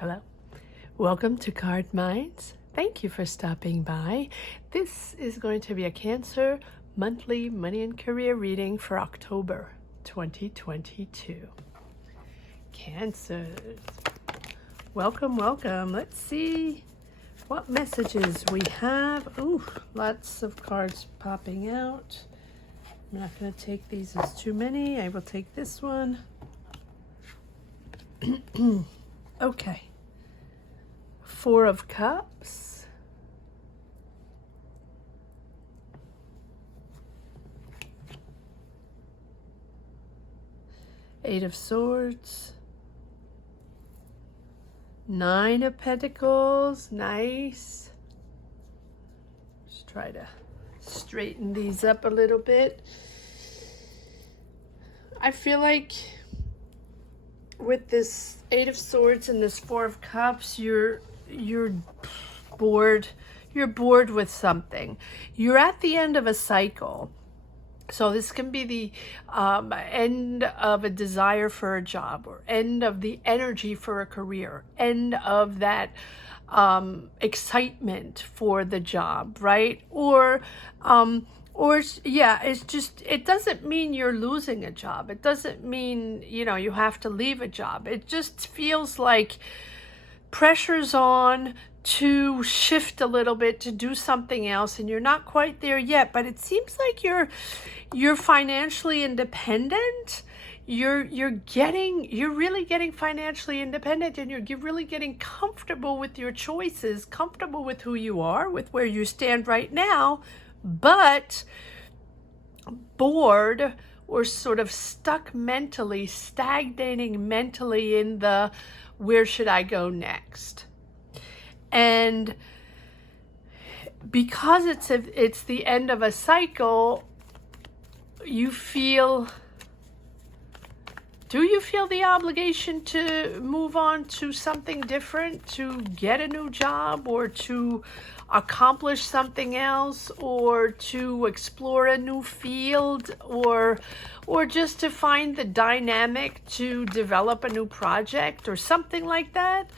Hello. Welcome to Card Minds. Thank you for stopping by. This is going to be a Cancer monthly money and career reading for October 2022. Cancers. Welcome, welcome. Let's see what messages we have. Ooh, lots of cards popping out. I'm not going to take these as too many. I will take this one. Okay. Four of Cups. Eight of Swords. Nine of Pentacles. Nice. Just try to straighten these up a little bit. I feel like with this Eight of Swords and this Four of Cups, you're bored. You're bored with something. You're at the end of a cycle. So this can be the end of a desire for a job, or end of the energy for a career, end of that excitement for the job, right? Or yeah, it's just, it doesn't mean you're losing a job. It doesn't mean, you have to leave a job. It just feels like pressure's on to shift a little bit, to do something else, and you're not quite there yet, but it seems like you're financially independent. You're really getting financially independent, and you're really getting comfortable with your choices, comfortable with who you are, with where you stand right now, but bored or sort of stuck mentally, stagnating mentally in the where should I go next? And because it's the end of a cycle, do you feel the obligation to move on to something different, to get a new job, or to accomplish something else, or to explore a new field, or just to find the dynamic to develop a new project or something like that?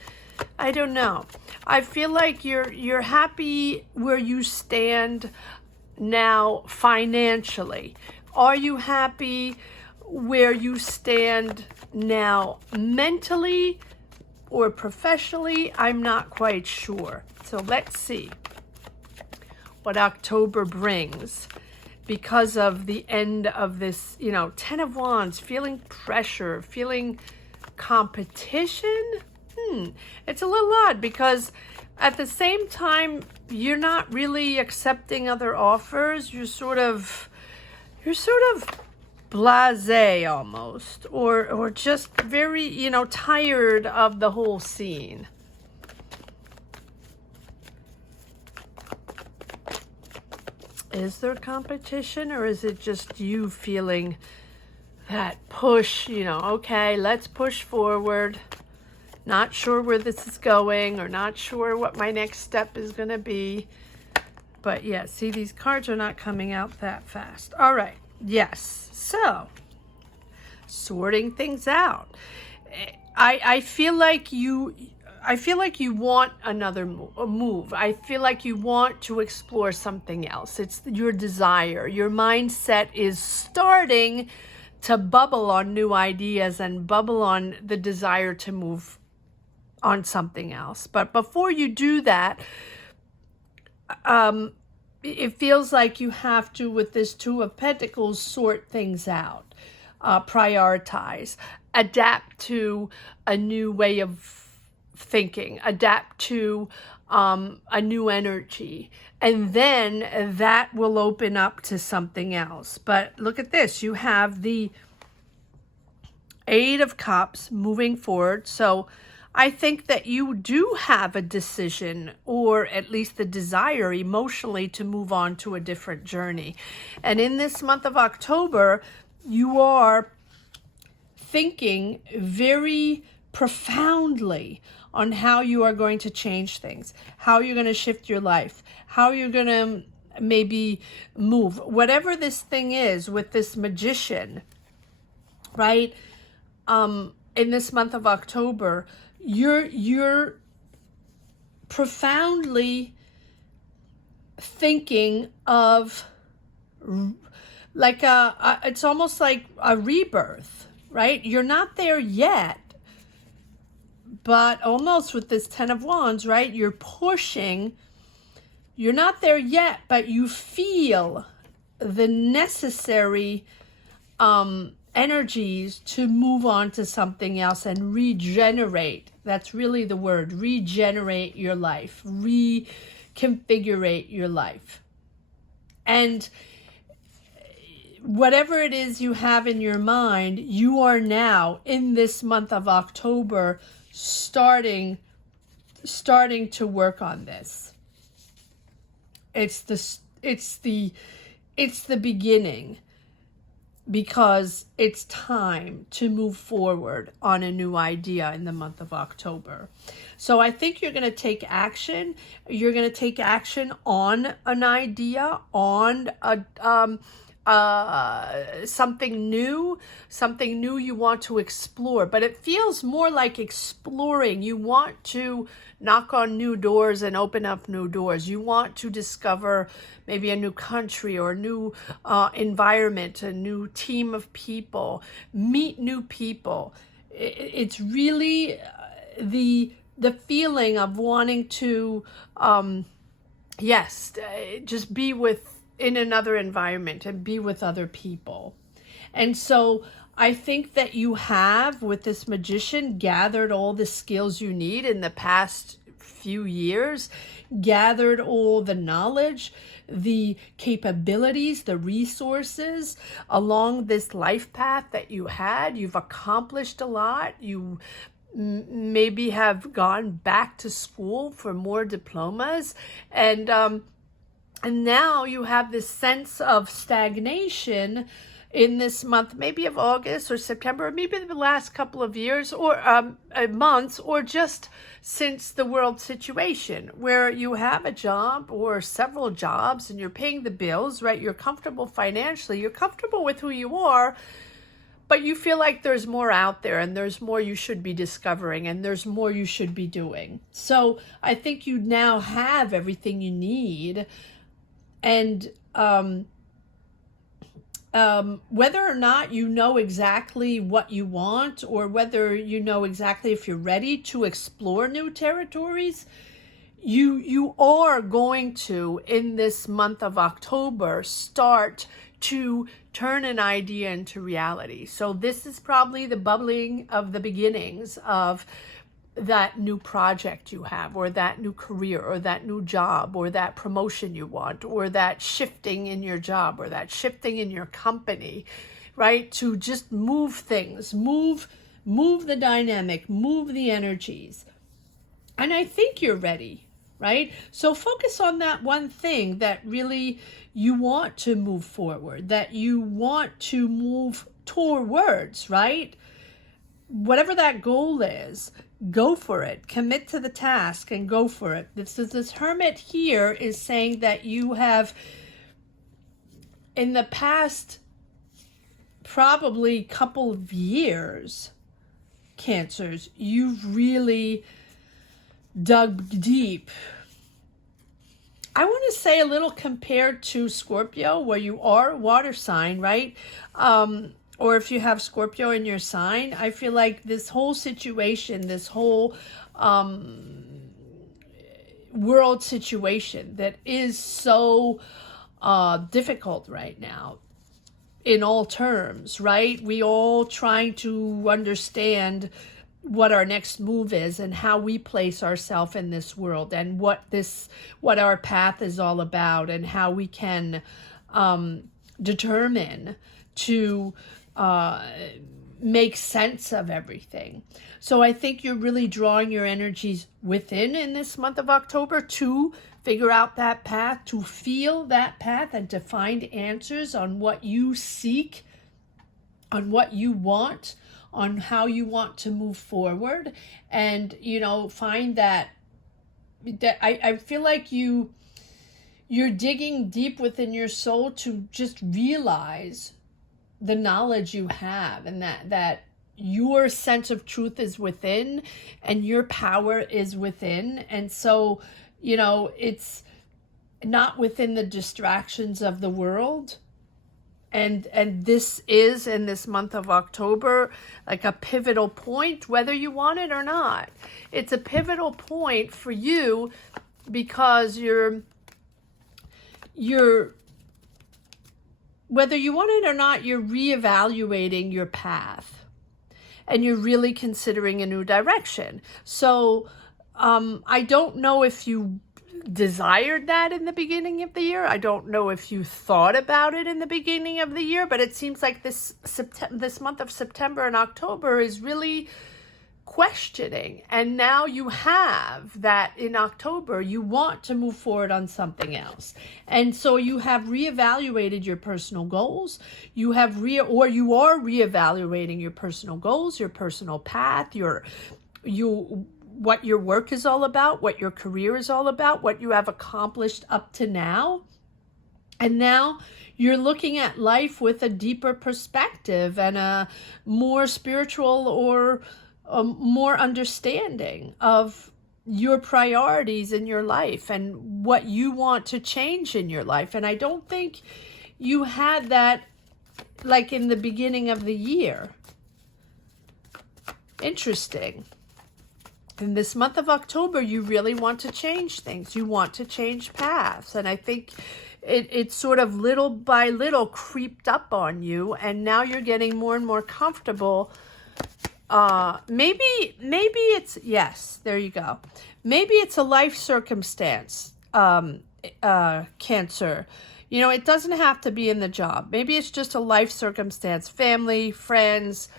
I don't know. I feel like you're happy where you stand now financially. Are you happy where you stand now mentally or professionally? I'm not quite sure. So let's see what October brings because of the end of this, Ten of Wands, feeling pressure, feeling competition. It's a little odd because at the same time, you're not really accepting other offers. You're sort of blasé almost, or just very, tired of the whole scene. Is there competition, or is it just you feeling that push, okay, let's push forward. Not sure where this is going, or not sure what my next step is going to be. But yeah, see, these cards are not coming out that fast. All right. Yes. So, sorting things out. I feel like you want another move. I feel like you want to explore something else. It's your desire. Your mindset is starting to bubble on new ideas and bubble on the desire to move on something else. But before you do that, it feels like you have to, with this Two of Pentacles, sort things out, prioritize, adapt to a new way of thinking, adapt to a new energy, and then that will open up to something else. But look at this. You have the Eight of Cups moving forward. So I think that you do have a decision, or at least the desire emotionally, to move on to a different journey. And in this month of October, you are thinking very profoundly on how you are going to change things, how you're going to shift your life, how you're going to maybe move. Whatever this thing is with this Magician, right? in this month of October, you're profoundly thinking of like it's almost like a rebirth, right? You're not there yet, but almost with this 10 of Wands, right? You're pushing. You're not there yet, but you feel the necessary energies to move on to something else and regenerate. That's really the word, regenerate your life, reconfigurate your life. And whatever it is you have in your mind, you are now in this month of October starting to work on this. It's the beginning, because it's time to move forward on a new idea in the month of October. So I think you're going to take action. You're going to take action on an idea, on something new you want to explore, but it feels more like exploring. You want to knock on new doors and open up new doors. You want to discover maybe a new country or a new environment, a new team of people, meet new people. It's really the feeling of wanting to just be in another environment and be with other people. And so I think that you have, with this Magician, gathered all the skills you need in the past few years, gathered all the knowledge, the capabilities, the resources along this life path that you had. You've accomplished a lot. You maybe have gone back to school for more diplomas, and now you have this sense of stagnation in this month, maybe of August or September, or maybe the last couple of years or months, or just since the world situation, where you have a job or several jobs and you're paying the bills, right? You're comfortable financially, you're comfortable with who you are, but you feel like there's more out there and there's more you should be discovering and there's more you should be doing. So I think you now have everything you need. And whether or not you know exactly what you want, or whether you know exactly if you're ready to explore new territories, you are going to, in this month of October, start to turn an idea into reality. So this is probably the bubbling of the beginnings of that new project you have, or that new career, or that new job, or that promotion you want, or that shifting in your job, or that shifting in your company, right? To just move things, move the dynamic, move the energies. And I think you're ready, right? So focus on that one thing that really you want to move forward, that you want to move towards, right? Whatever that goal is, go for it. Commit to the task and go for it. This Hermit here is saying that you have, in the past probably couple of years, Cancers, you've really dug deep. I want to say a little compared to Scorpio, where you are a water sign, right? Or if you have Scorpio in your sign, I feel like this whole situation, this whole world situation that is so difficult right now in all terms, right? We all trying to understand what our next move is and how we place ourselves in this world, and what our path is all about, and how we can determine to make sense of everything. So I think you're really drawing your energies within in this month of October to figure out that path, to feel that path, and to find answers on what you seek, on what you want, on how you want to move forward. And, find that I feel like you're digging deep within your soul to just realize the knowledge you have, and that your sense of truth is within and your power is within. And so, you know, it's not within the distractions of the world. And this is, in this month of October, like a pivotal point, whether you want it or not. It's a pivotal point for you because you're whether you want it or not, you're reevaluating your path and you're really considering a new direction. So I don't know if you desired that in the beginning of the year. I don't know if you thought about it in the beginning of the year, but it seems like this month of September and October is really questioning. And now you have that in October, you want to move forward on something else. And so you have reevaluated your personal goals. You are reevaluating your personal goals, your personal path, what your work is all about, what your career is all about, what you have accomplished up to now. And now you're looking at life with a deeper perspective and a more spiritual or more understanding of your priorities in your life and what you want to change in your life. And I don't think you had that like in the beginning of the year. Interesting. In this month of October, you really want to change things. You want to change paths. And I think it sort of little by little creeped up on you. And now you're getting more and more comfortable. Maybe it's, yes, there you go. Maybe it's a life circumstance, Cancer. You know, it doesn't have to be in the job. Maybe it's just a life circumstance, family, friends,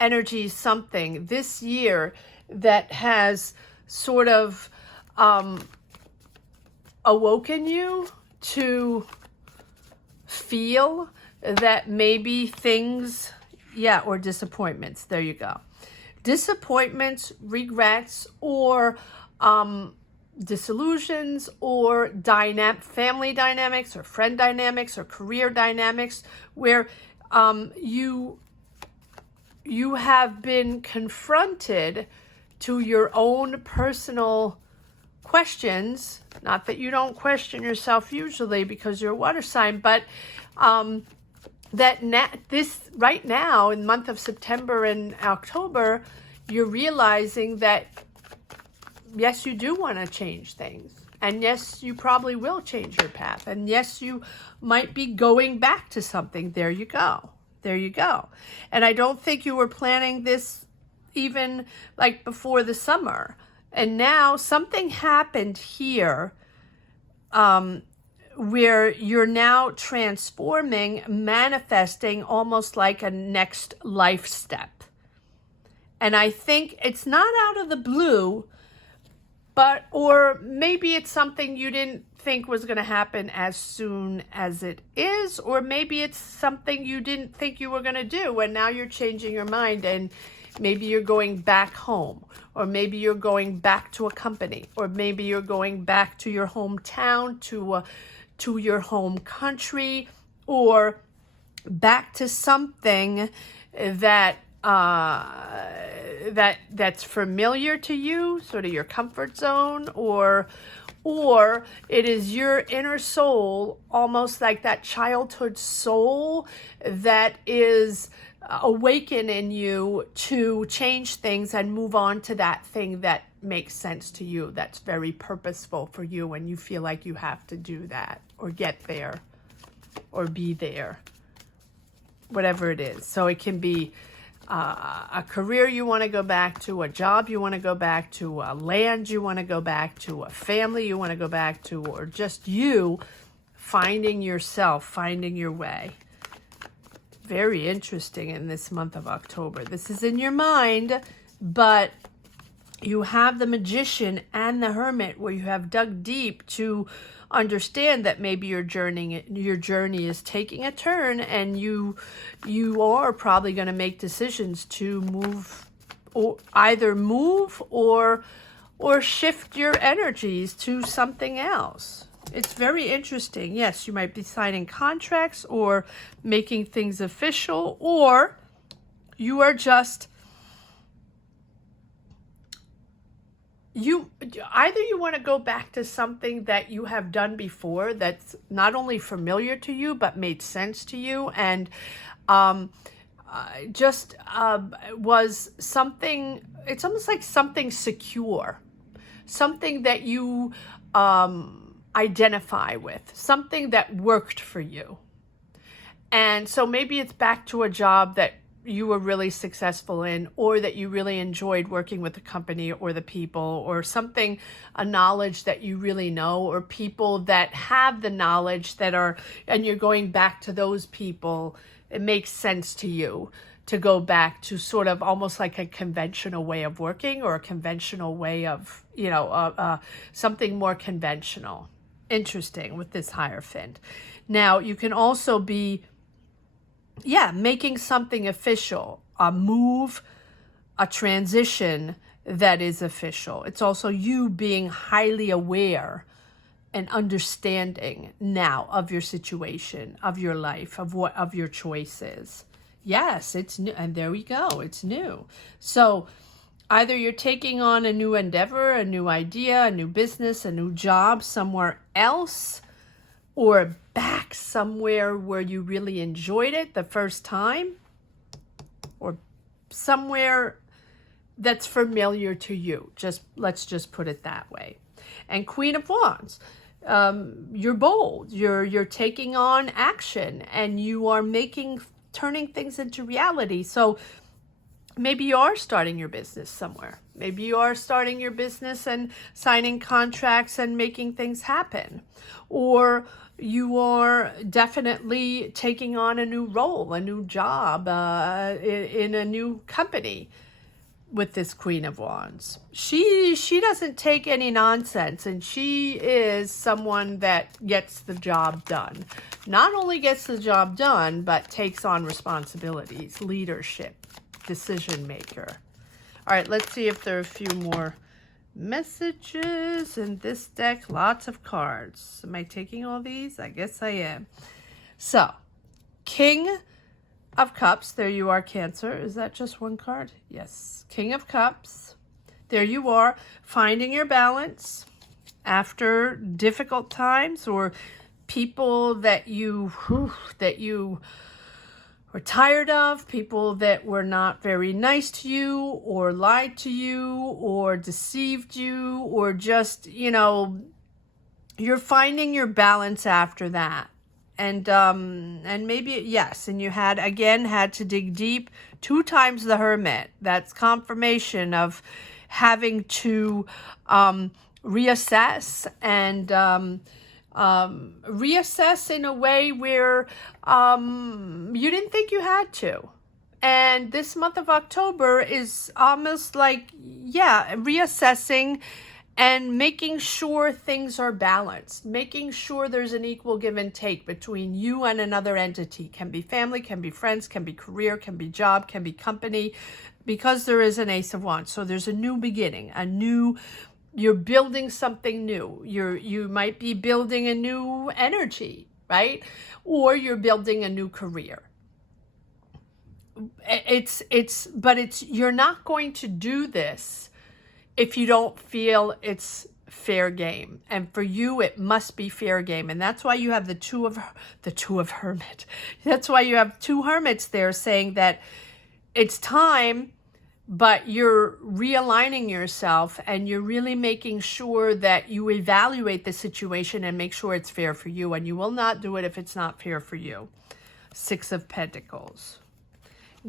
energy, something this year that has sort of awoken you to feel that maybe things, or disappointments. There you go. Disappointments, regrets, or disillusions, or family dynamics, or friend dynamics, or career dynamics, where you have been confronted to your own personal questions. Not that you don't question yourself usually because you're a water sign, but right now in the month of September and October, you're realizing that yes, you do want to change things. And yes, you probably will change your path. And yes, you might be going back to something. There you go. There you go. And I don't think you were planning this even like before the summer. And now something happened here where you're now transforming, manifesting almost like a next life step. And I think it's not out of the blue, or maybe it's something you didn't think was going to happen as soon as it is, or maybe it's something you didn't think you were going to do and now you're changing your mind and maybe you're going back home, or maybe you're going back to a company, or maybe you're going back to your hometown, to your home country, or back to something that that's familiar to you, sort of your comfort zone, or it is your inner soul, almost like that childhood soul that is awaken in you to change things and move on to that thing that makes sense to you, that's very purposeful for you, and you feel like you have to do that or get there or be there, whatever it is. So it can be a career you want to go back to, a job you want to go back to, a land you want to go back to, a family you want to go back to, or just you finding yourself, finding your way. Very interesting in this month of October. This is in your mind, but you have the Magician and the Hermit, where you have dug deep to understand that maybe your journey is taking a turn, and you are probably going to make decisions to move, or either move or shift your energies to something else. It's very interesting. Yes, you might be signing contracts or making things official, or You are just, either you want to go back to something that you have done before that's not only familiar to you but made sense to you, and was something, it's almost like something secure, something that you identify with, something that worked for you. And so maybe it's back to a job that you were really successful in, or that you really enjoyed working with the company or the people, or something, a knowledge that you really know, or people that have the knowledge that are, and you're going back to those people. It makes sense to you to go back to sort of almost like a conventional way of working, or a conventional way of, something more conventional. Interesting with this Hierophant. Now, you can also be, making something official, a move, a transition that is official. It's also you being highly aware and understanding now of your situation, of your life, of your choices. Yes, it's new. And there we go. It's new. So either you're taking on a new endeavor, a new idea, a new business, a new job somewhere else, or back somewhere where you really enjoyed it the first time, or somewhere that's familiar to you. Let's just put it that way. And Queen of Wands, you're bold, you're taking on action, and you are turning things into reality. So maybe you are starting your business somewhere. Maybe you are starting your business and signing contracts and making things happen. Or you are definitely taking on a new role, a new job in a new company with this Queen of Wands. She doesn't take any nonsense, and she is someone that gets the job done. Not only gets the job done, but takes on responsibilities, leadership, decision maker. All right, let's see if there are a few more messages in this deck. Lots of cards. Am I taking all these? I guess I am. So, King of Cups. There you are, Cancer. Is that just one card? Yes. King of Cups. There you are, finding your balance after difficult times, or people that you were tired of, people that were not very nice to you, or lied to you, or deceived you, or just, you're finding your balance after that. And maybe, yes, and you had to dig deep. 2 times the Hermit. That's confirmation of having to reassess, and reassess in a way where you didn't think you had to. And this month of October is almost like, reassessing and making sure things are balanced, making sure there's an equal give and take between you and another entity. Can be family, can be friends, can be career, can be job, can be company, because there is an Ace of Wands. So there's a new beginning, you're building something new. You might be building a new energy, right? Or you're building a new career. You're not going to do this if you don't feel it's fair game. And for you, it must be fair game. And that's why you have the two of Hermit. That's why you have 2 hermits there saying that it's time, but you're realigning yourself, and you're really making sure that you evaluate the situation and make sure it's fair for you. And you will not do it if it's not fair for you. 6 of Pentacles.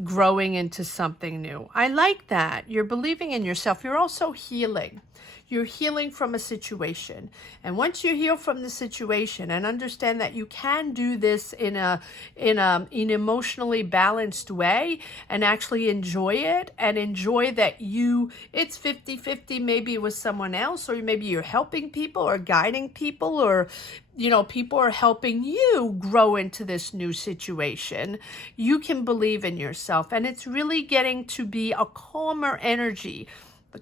Growing into something new. I like that. You're believing in yourself. You're also healing. You're healing from a situation. And once you heal from the situation and understand that you can do this in an emotionally balanced way, and actually enjoy it, and enjoy that it's 50-50 maybe with someone else, or maybe you're helping people or guiding people, or people are helping you grow into this new situation. You can believe in yourself, and it's really getting to be a calmer energy,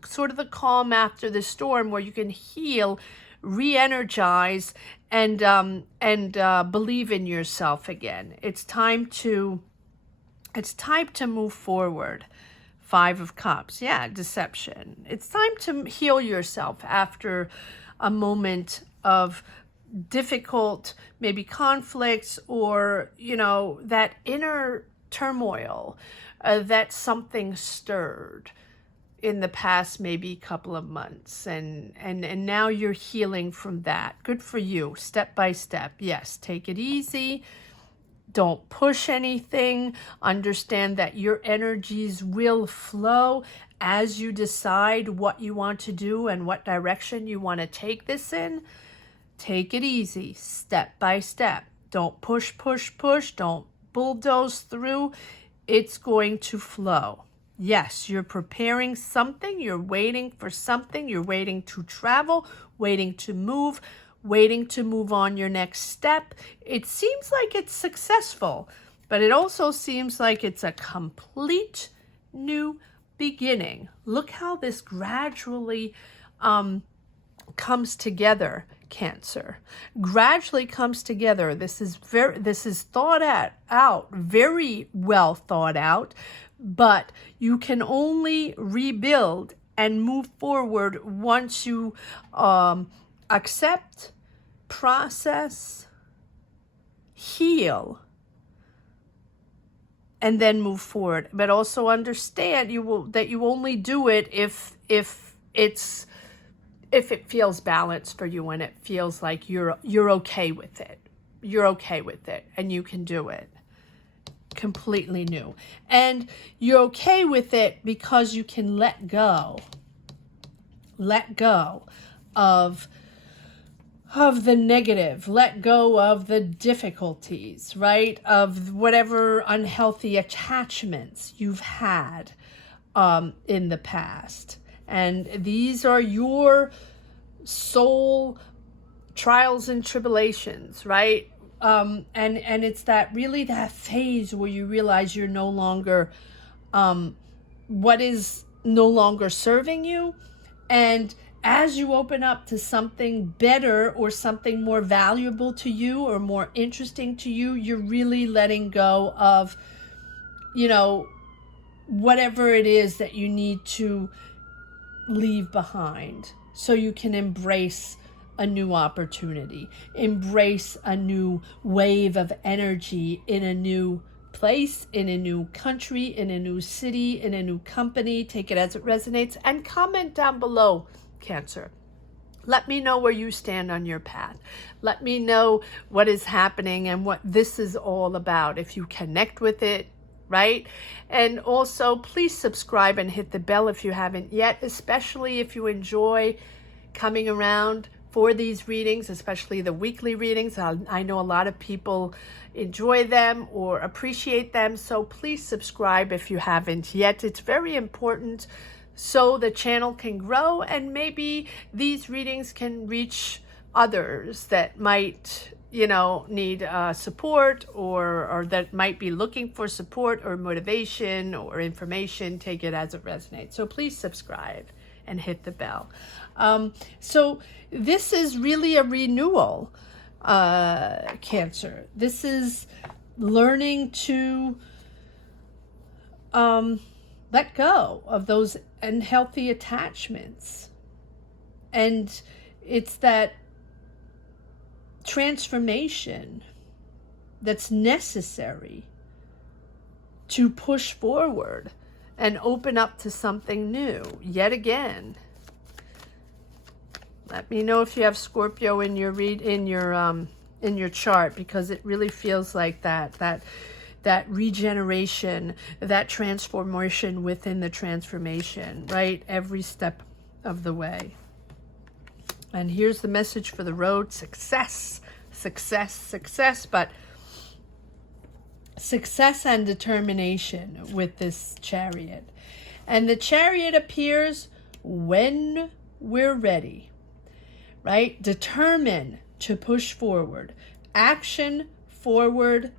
sort of the calm after the storm, where you can heal, re-energize, and believe in yourself again. It's time to It's time to move forward. 5 of Cups. Yeah, deception. It's time to heal yourself after a moment of difficult, maybe conflicts, or, you know, that inner turmoil that something stirred in the past maybe couple of months, and now you're healing from that. Good for you. Step by step. Yes, take it easy. Don't push anything. Understand that your energies will flow as you decide what you want to do and what direction you want to take this in. Take it easy, step by step. Don't push, push, push. Don't bulldoze through. It's going to flow. Yes, you're preparing something. You're waiting for something. You're waiting to travel, waiting to move on your next step. It seems like it's successful, but it also seems like it's a complete new beginning. Look how this gradually comes together, Cancer. Gradually comes together. This is thought out, very well thought out, but you can only rebuild and move forward once you accept, process, heal, and then move forward. But also understand that you only do it if it feels balanced for you and it feels like you're okay with it. You're okay with it and you can do it. Completely new. And you're okay with it because you can let go. Let go of the negative, let go of the difficulties, right? Of whatever unhealthy attachments you've had in the past. And these are your soul trials and tribulations, right? And it's that phase where you realize you're no longer, what is no longer serving you. And as you open up to something better or something more valuable to you or more interesting to you, you're really letting go of, you know, whatever it is that you need to leave behind so you can embrace a new opportunity, embrace a new wave of energy in a new place, in a new country, in a new city, in a new company. Take it as it resonates and comment down below, Cancer. Let me know where you stand on your path. Let me know what is happening and what this is all about. If you connect with it, right? And also, please subscribe and hit the bell if you haven't yet, especially if you enjoy coming around for these readings, especially the weekly readings. I know a lot of people enjoy them or appreciate them, so please subscribe if you haven't yet. It's very important so the channel can grow and maybe these readings can reach others that might, you know, need support or that might be looking for support or motivation or information. Take it as it resonates. So please subscribe and hit the bell. So this is really a renewal, Cancer. This is learning to let go of those unhealthy attachments. And it's that transformation that's necessary to push forward and open up to something new yet again. Let me know if you have Scorpio in your in your chart, because it really feels like that regeneration, that transformation within the transformation, right? Every step of the way. And here's the message for the road: success, success, success, but success and determination with this Chariot. And the Chariot appears when we're ready, right? Determine to push forward, action forward.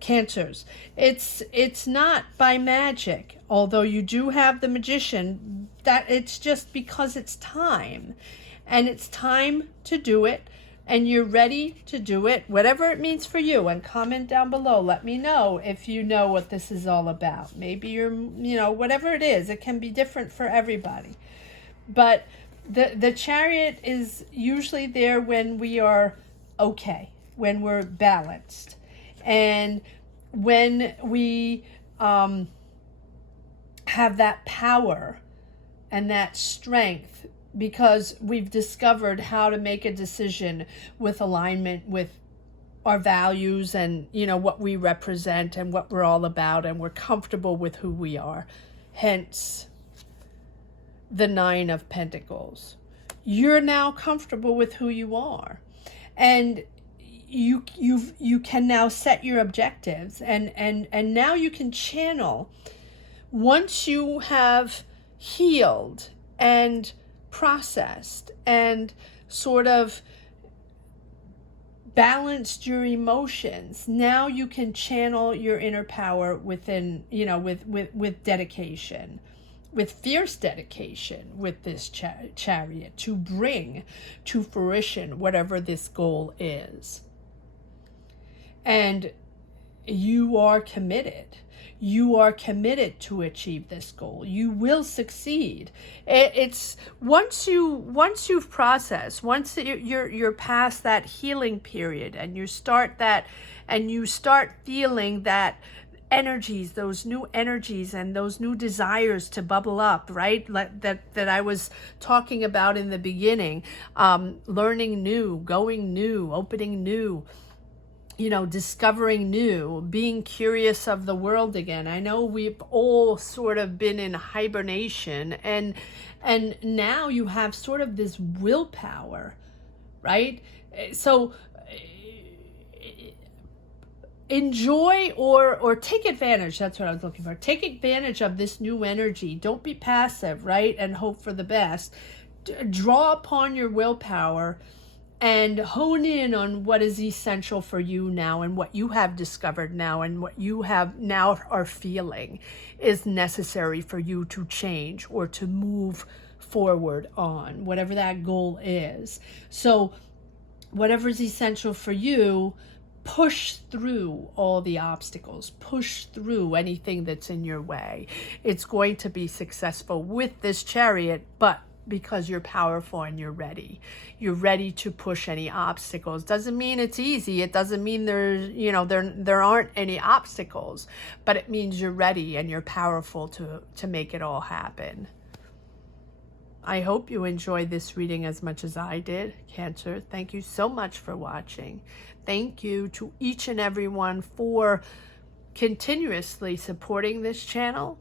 Cancers, it's not by magic, although you do have the Magician, that it's just because it's time, and it's time to do it, and you're ready to do it, whatever it means for you. And comment down below. Let me know if you know what this is all about. Maybe you're, whatever it is, it can be different for everybody. But the Chariot is usually there when we are okay, when we're balanced, and when we have that power and that strength, because we've discovered how to make a decision with alignment with our values and, what we represent and what we're all about, and we're comfortable with who we are. Hence the Nine of Pentacles. You're now comfortable with who you are, and you can now set your objectives, and now you can channel. Once you have healed and processed and sort of balanced your emotions, now you can channel your inner power within, with dedication, with fierce dedication, with this Chariot, to bring to fruition whatever this goal is. And you are committed. You are committed to achieve this goal. You will succeed. It's once you've processed, once you're past that healing period, and you start feeling that energies, those new energies and those new desires to bubble up, right? That I was talking about in the beginning, learning new, going new, opening new, discovering new, being curious of the world again. I know we've all sort of been in hibernation, and now you have sort of this willpower, right? So enjoy or take advantage. That's what I was looking for. Take advantage of this new energy. Don't be passive, right? And hope for the best. Draw upon your willpower and hone in on what is essential for you now, and what you have discovered now, and what you have now are feeling is necessary for you to change or to move forward on whatever that goal is. So whatever is essential for you, push through all the obstacles, push through anything that's in your way. It's going to be successful with this Chariot, but because you're powerful and you're ready to push any obstacles. Doesn't mean it's easy. It doesn't mean there's, there aren't any obstacles, but it means you're ready and you're powerful to make it all happen. I hope you enjoyed this reading as much as I did, Cancer. Thank you so much for watching. Thank you to each and everyone for continuously supporting this channel.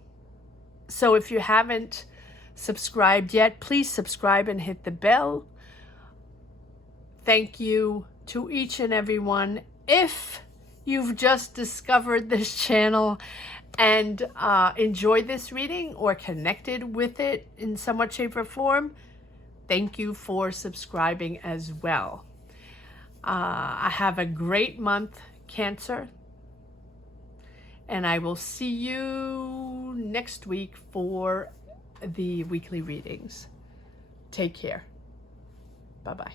So if you haven't subscribed yet, please subscribe and hit the bell. Thank you to each and everyone. If you've just discovered this channel and enjoyed this reading or connected with it in somewhat shape or form, thank you for subscribing as well. I have a great month, Cancer, and I will see you next week for the weekly readings. Take care. Bye-bye.